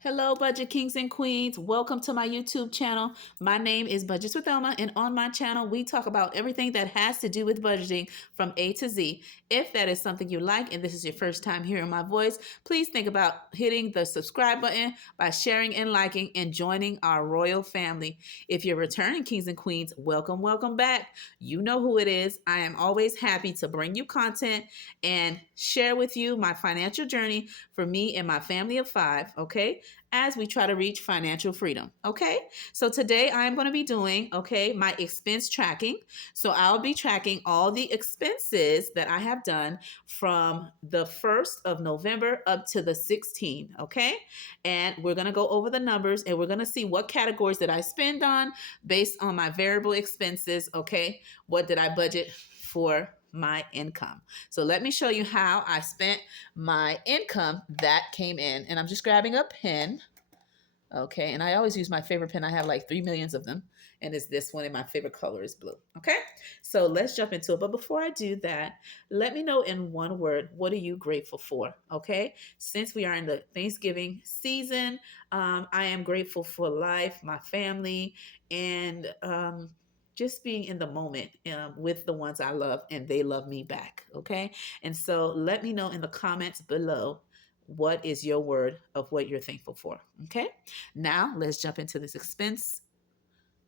Hello, Budget Kings and Queens. Welcome to my YouTube channel. My name is Budgets with Elma, and on my channel, we talk about everything that has to do with budgeting from A to Z. If that is something you like and this is your first time hearing my voice, please think about hitting the subscribe button by sharing and liking and joining our royal family. If you're returning Kings and Queens, welcome, welcome back. You know who it is. I am always happy to bring you content and share with you my financial journey for me and my family of five, okay? As we try to reach financial freedom. Okay. So today I'm going to be doing, my expense tracking. So I'll be tracking all the expenses that I have done from the 1st of November up to the 16th. Okay. And we're going to go over the numbers and we're going to see what categories that I spend on based on my variable expenses. Okay. What did I budget for my income? So let me show you how I spent my income that came in. And I'm just grabbing a pen. Okay, and I always use my favorite pen. I have like 3 millions of them, and it's this one, and my favorite color is blue. Okay, so let's jump into it. But before I do that, let me know in one word, what are you grateful for? Okay, since we are in the Thanksgiving season, I am grateful for life, my family, and just being in the moment with the ones I love and they love me back. Okay. And so let me know in the comments below what is your word of what you're thankful for. Okay. Now let's jump into this expense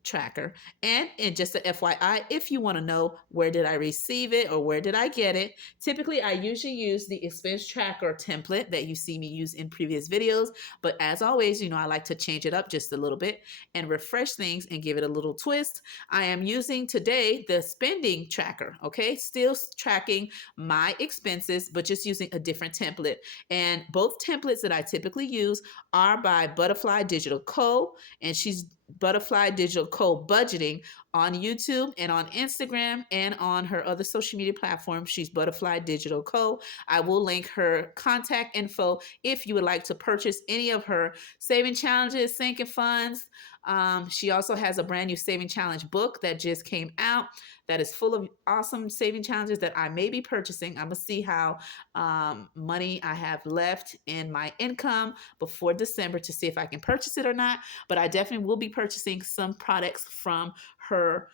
tracker. And just a FYI, if you want to know where did I receive it or where did I get it, typically I usually use the expense tracker template that you see me use in previous videos. But as always, I like to change it up just a little bit and refresh things and give it a little twist. I am using today the spending tracker, okay? Still tracking my expenses, but just using a different template. And both templates that I typically use are by Butterfly Digital Co. And she's Butterfly Digital Co. Budgeting on YouTube and on Instagram and on her other social media platforms. She's Butterfly Digital Co. I will link her contact info if you would like to purchase any of her saving challenges, sinking funds. She also has a brand new saving challenge book that just came out that is full of awesome saving challenges that I may be purchasing. I'm going to see how money I have left in my income before December to see if I can purchase it or not. But I definitely will be purchasing some products from her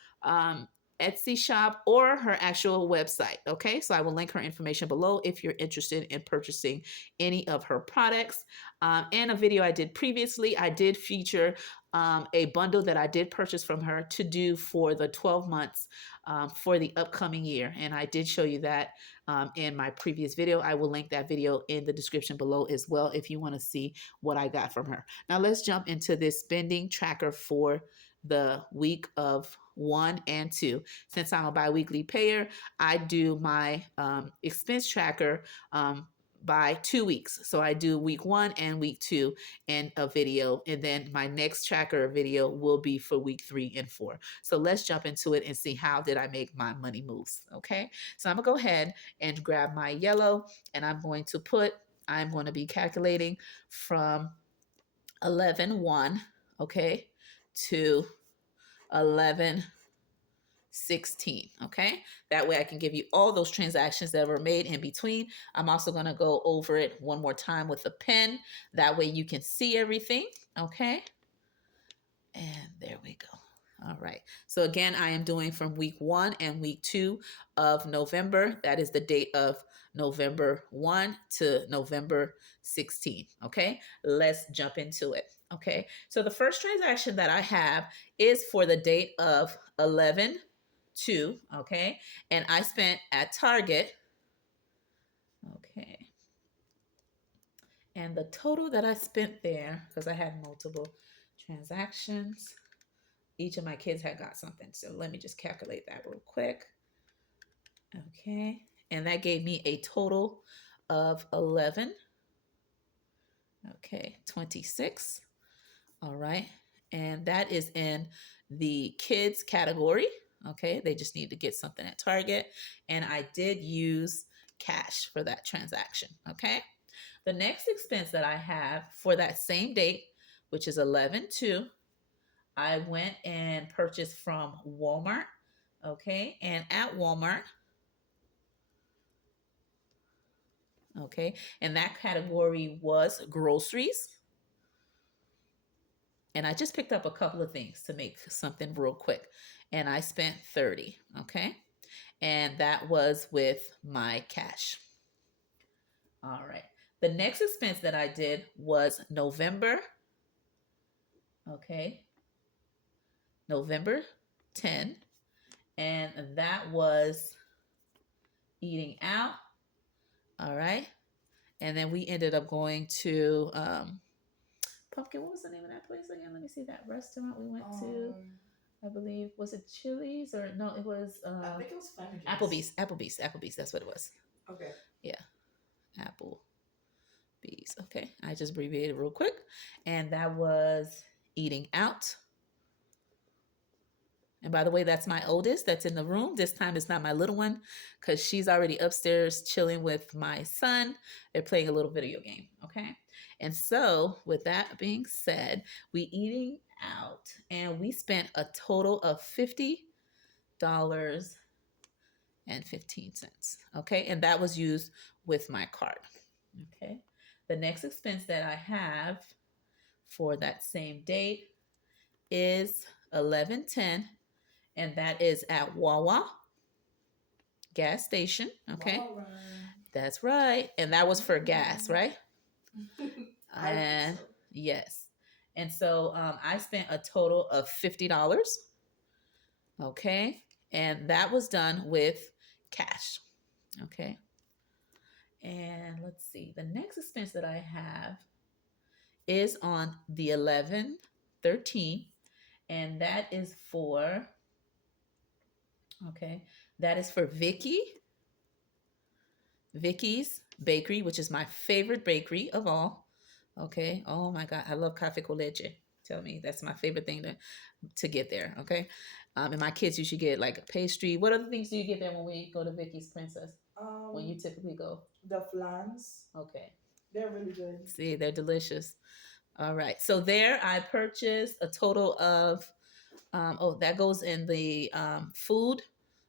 Etsy shop or her actual website. Okay, so I will link her information below if you're interested in purchasing any of her products. And a video I did previously, I did feature a bundle that I did purchase from her to do for the 12 months for the upcoming year. And I did show you that in my previous video. I will link that video in the description below as well if you want to see what I got from her. Now let's jump into this spending tracker for the week of 1 and 2. Since I'm a biweekly payer, I do my expense tracker by 2 weeks. So I do week 1 and week 2 in a video, and then my next tracker video will be for week 3 and 4. So let's jump into it and see how did I make my money moves. Okay, so I'm gonna go ahead and grab my yellow, and I'm going to be calculating from 11/1, okay, to 11/16. Okay, that way I can give you all those transactions that were made in between. I'm also going to go over it one more time with a pen. That way you can see everything. Okay, and there we go. All right. So again, I am doing from week 1 and week 2 of November. That is the date of November 1 to November 16. Okay. Let's jump into it. Okay. So the first transaction that I have is for the date of 11/2. Okay. And I spent at Target. Okay. And the total that I spent there, because I had multiple transactions, each of my kids had got something. So let me just calculate that real quick. Okay. And that gave me a total of 11. Okay. 26. All right. And that is in the kids category. Okay. They just need to get something at Target. And I did use cash for that transaction. Okay. The next expense that I have for that same date, which is 11/2, I went and purchased from Walmart. Okay. And at Walmart, okay, and that category was groceries. And I just picked up a couple of things to make something real quick. And I spent 30, okay? And that was with my cash. All right. The next expense that I did was November, okay? November 10, and that was eating out. All right. And then we ended up going to Pumpkin. What was the name of that place again? Let me see, that restaurant we went to. I believe, was it Chili's or no? It was. I think it was Applebee's. Applebee's. That's what it was. Okay. Yeah, Applebee's. Okay, I just abbreviated real quick, and that was eating out. And by the way, that's my oldest that's in the room. This time it's not my little one because she's already upstairs chilling with my son. They're playing a little video game. Okay. And so, with that being said, we eating out and we spent a total of $50.15. Okay. And that was used with my card. Okay. The next expense that I have for that same date is 11/10, and that is at Wawa gas station. Okay. Wawa. That's right. And that was for gas, right? And yes. And so I spent a total of $50. Okay. And that was done with cash. Okay. And let's see. The next expense that I have is on the 11/13, and that is for, okay, that is for Vicky's Bakery, which is my favorite bakery of all. Okay. Oh my God. I love cafe con leche. Tell me, that's my favorite thing to get there. Okay. And my kids usually get like a pastry. What other things do you get there when we go to Vicky's, Princess? When you typically go? The flans. Okay. They're really good. See, they're delicious. All right. So there I purchased a total of, that goes in the food,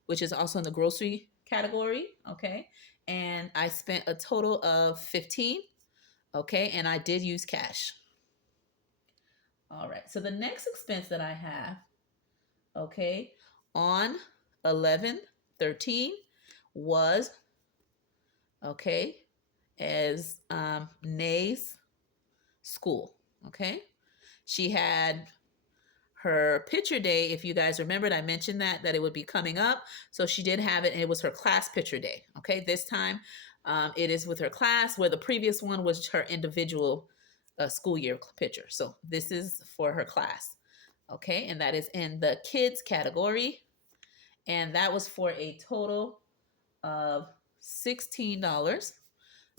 which is also in the grocery category. Okay. And I spent a total of 15. Okay. And I did use cash. All right. So the next expense that I have, okay, on 11/13 was, okay, as Nay's school. Okay. She had her picture day. If you guys remembered, I mentioned that it would be coming up. So she did have it, and it was her class picture day. Okay. This time it is with her class, where the previous one was her individual school year picture. So this is for her class. Okay. And that is in the kids category. And that was for a total of $16.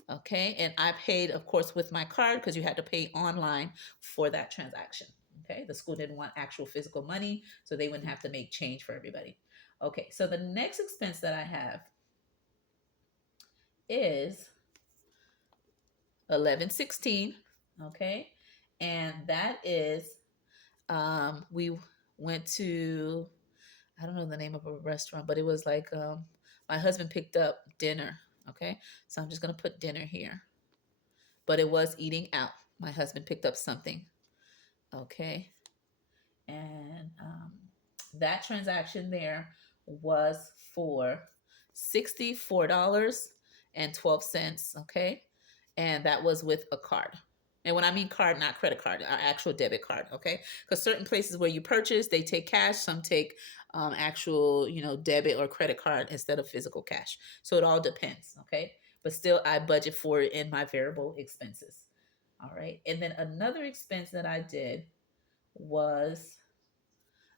Okay. And I paid, of course, with my card because you had to pay online for that transaction. Okay. The school didn't want actual physical money, so they wouldn't have to make change for everybody. Okay. So the next expense that I have is 11/16. Okay. And that is, we went to, I don't know the name of a restaurant, but it was like, my husband picked up dinner. Okay. So I'm just going to put dinner here. But it was eating out. My husband picked up something. Okay. And that transaction there was for $64.12. Okay. And that was with a card. And when I mean card, not credit card, our actual debit card. Okay. Because certain places where you purchase, they take cash, some take actual, debit or credit card instead of physical cash. So it all depends. Okay. But still, I budget for it in my variable expenses. All right. And then another expense that I did was,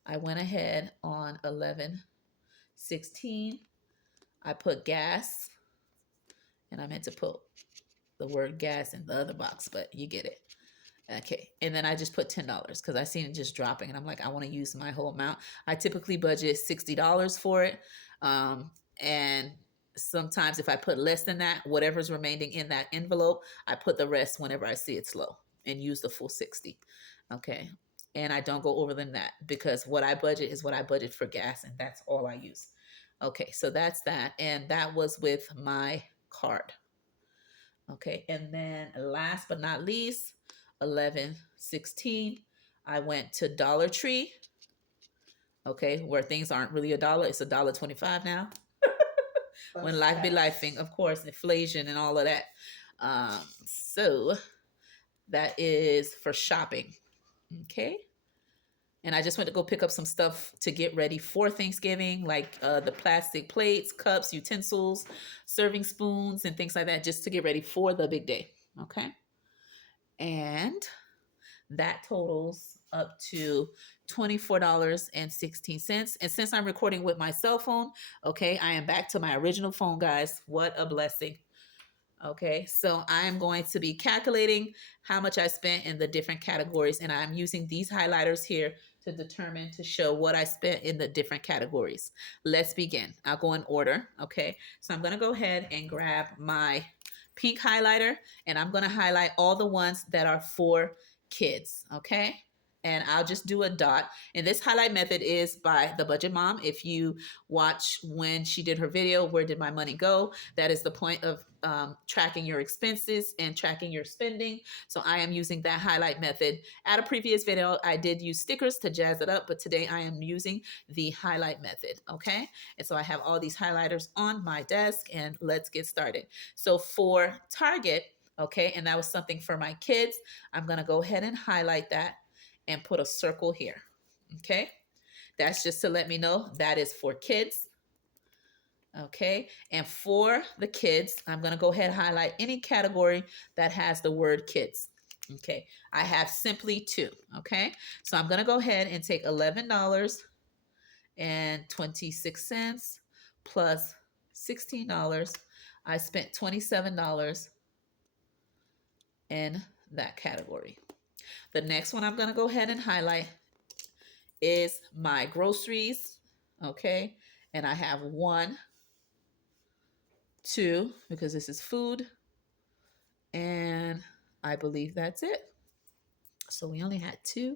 I went ahead on 11/16. I put gas, and I meant to put the word gas in the other box, but you get it. Okay. And then I just put $10 because I seen it just dropping, and I'm like, I want to use my whole amount. I typically budget $60 for it. And sometimes if I put less than that, whatever's remaining in that envelope, I put the rest whenever I see it's low and use the full 60. Okay. And I don't go over than that because what I budget is what I budget for gas, and that's all I use. Okay. So that's that. And that was with my card. Okay. And then last but not least, 11/16, I went to Dollar Tree, okay, where things aren't really a dollar. It's $1.25 now. When That's life be cash. lifing, of course, inflation and all of that. So that is for shopping. Okay. And I just went to go pick up some stuff to get ready for Thanksgiving, like the plastic plates, cups, utensils, serving spoons, and things like that, just to get ready for the big day. Okay. And that totals up to $24.16. And since I'm recording with my cell phone, okay, I am back to my original phone, guys. What a blessing. Okay, so I am going to be calculating how much I spent in the different categories, and I'm using these highlighters here to determine to show what I spent in the different categories. Let's begin. I'll go in order. Okay, so I'm going to go ahead and grab my pink highlighter, and I'm going to highlight all the ones that are for kids. Okay, and I'll just do a dot. And this highlight method is by the Budget Mom. If you watch when she did her video, Where Did My Money Go? That is the point of tracking your expenses and tracking your spending. So I am using that highlight method. At a previous video, I did use stickers to jazz it up, but today I am using the highlight method, okay? And so I have all these highlighters on my desk, and let's get started. So for Target, okay, and that was something for my kids, I'm gonna go ahead and highlight that and put a circle here, okay? That's just to let me know that is for kids. Okay, and for the kids, I'm going to go ahead and highlight any category that has the word kids. Okay, I have simply two. Okay, so I'm going to go ahead and take $11.26 plus $16. I spent $27 in that category. The next one I'm going to go ahead and highlight is my groceries. Okay, and I have 1, 2, because this is food, and I believe that's it. So we only had 2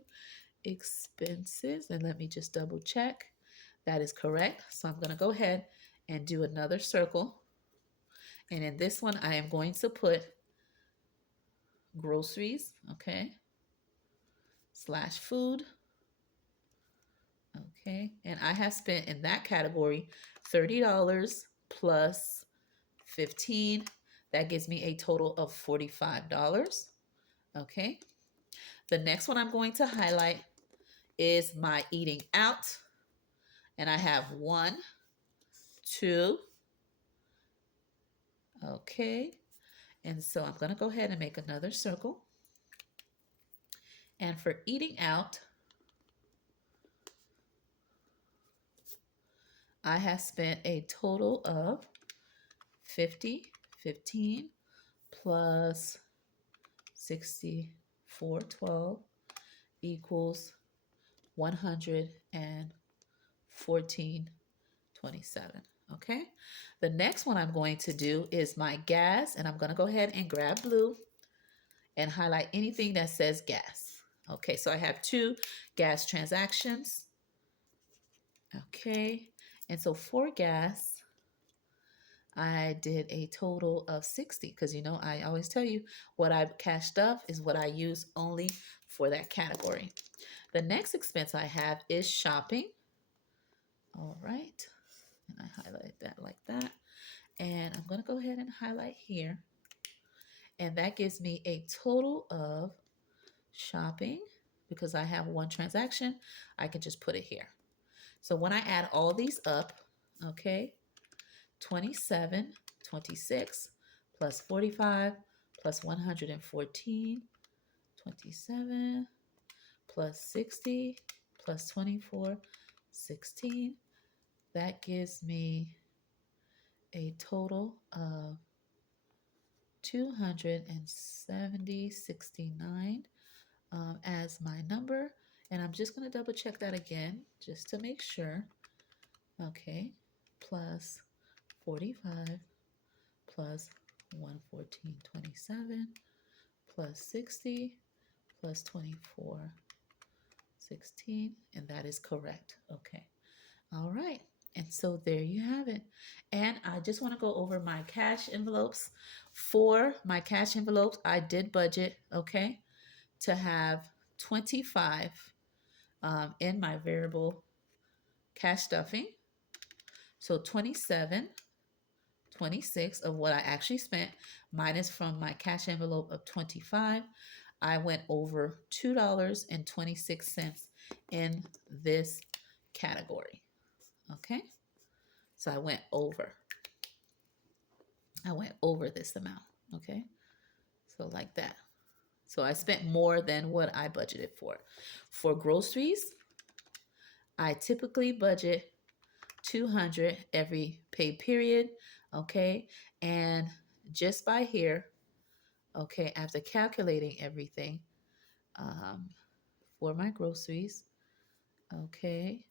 expenses, and let me just double check. That is correct. So I'm going to go ahead and do another circle, and in this one I am going to put groceries, okay, slash food, okay, and I have spent in that category $30 plus 15. That gives me a total of $45. Okay. The next one I'm going to highlight is my eating out. And I have 1, 2. Okay. And so I'm going to go ahead and make another circle. And for eating out, I have spent a total of 50, 15 plus 64, 12 equals 114.27. Okay. The next one I'm going to do is my gas, and I'm going to go ahead and grab blue and highlight anything that says gas. Okay, so I have 2 gas transactions. Okay, and so for gas, I did a total of 60, because you know I always tell you what I've cashed up is what I use only for that category. The next expense I have is shopping. All right, and I highlight that like that. And I'm going to go ahead and highlight here. And that gives me a total of shopping, because I have 1 transaction, I can just put it here. So when I add all these up, okay, 27, 26 plus 45 plus 114, 27 plus 60 plus 24, 16. That gives me a total of 270.69 as my number. And I'm just going to double check that again just to make sure. Okay, plus 45 plus 114.27 plus 60 plus 24.16, and that is correct. Okay, all right. And so there you have it. And I just want to go over my cash envelopes. For my cash envelopes, I did budget, okay, to have 25 in my variable cash stuffing. So 27, 26 of what I actually spent minus from my cash envelope of 25. I went over $2.26 in this category. Okay. So I went over. This amount. Okay. So like that. So I spent more than what I budgeted for. For groceries, I typically budget $200 every pay period. Okay. And just by here, okay, after calculating everything for my groceries, okay,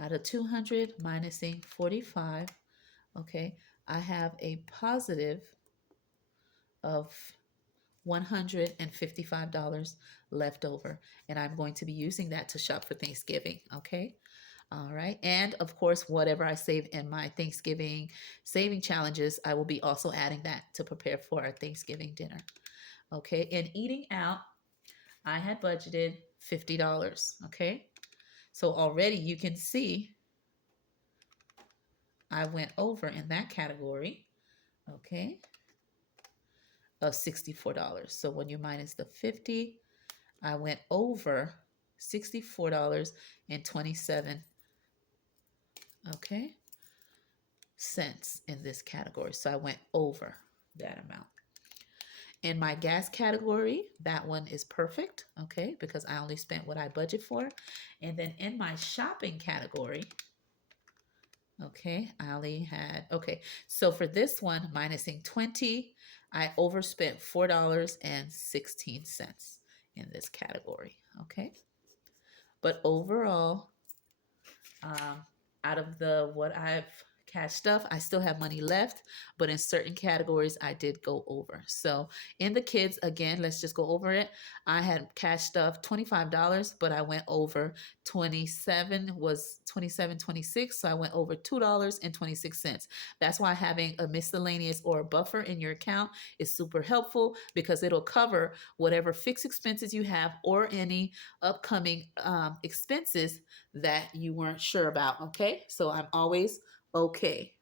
out of 200 minusing 45, okay, I have a positive of $155 left over, and I'm going to be using that to shop for Thanksgiving. Okay. All right. And of course, whatever I save in my Thanksgiving saving challenges, I will be also adding that to prepare for our Thanksgiving dinner. Okay. And eating out, I had budgeted $50. Okay. So already you can see I went over in that category. Okay. Of $64. So when you minus the 50, I went over $64.27, okay, cents in this category. So I went over that amount. In my gas category, that one is perfect, okay, because I only spent what I budget for. And then in my shopping category, okay, I only had, okay, so for this one, minusing 20, I overspent $4.16 in this category, okay? But overall, out of the what I've cash stuff, I still have money left, but in certain categories I did go over. So in the kids, again, let's just go over it. I had cash stuff $25, but I went over 27 was 27.26, so I went over $2.26. That's why having a miscellaneous or a buffer in your account is super helpful, because it'll cover whatever fixed expenses you have or any upcoming expenses that you weren't sure about. Okay, so I'm always okay.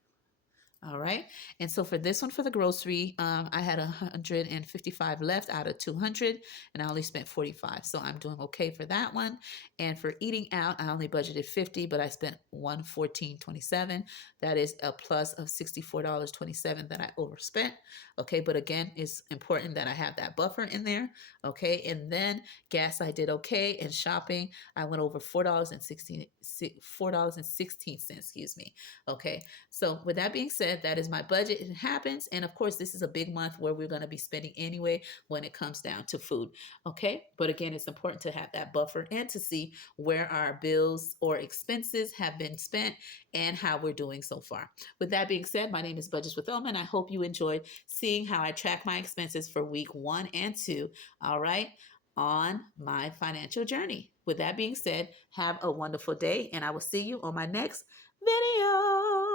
All right. And so for this one, for the grocery, I had 155 left out of 200, and I only spent 45. So I'm doing okay for that one. And for eating out, I only budgeted 50, but I spent 114.27. That is a plus of $64.27 that I overspent. Okay. But again, it's important that I have that buffer in there. Okay. And then gas, I did okay. And shopping, I went over $4.16, excuse me. Okay. So with that being said, that is my budget. It happens. And of course, this is a big month where we're going to be spending anyway when it comes down to food. Okay. But again, it's important to have that buffer and to see where our bills or expenses have been spent and how we're doing so far. With that being said, my name is Budgets with Thelma, and I hope you enjoyed seeing how I track my expenses for week 1 and 2. All right. On my financial journey. With that being said, have a wonderful day, and I will see you on my next video.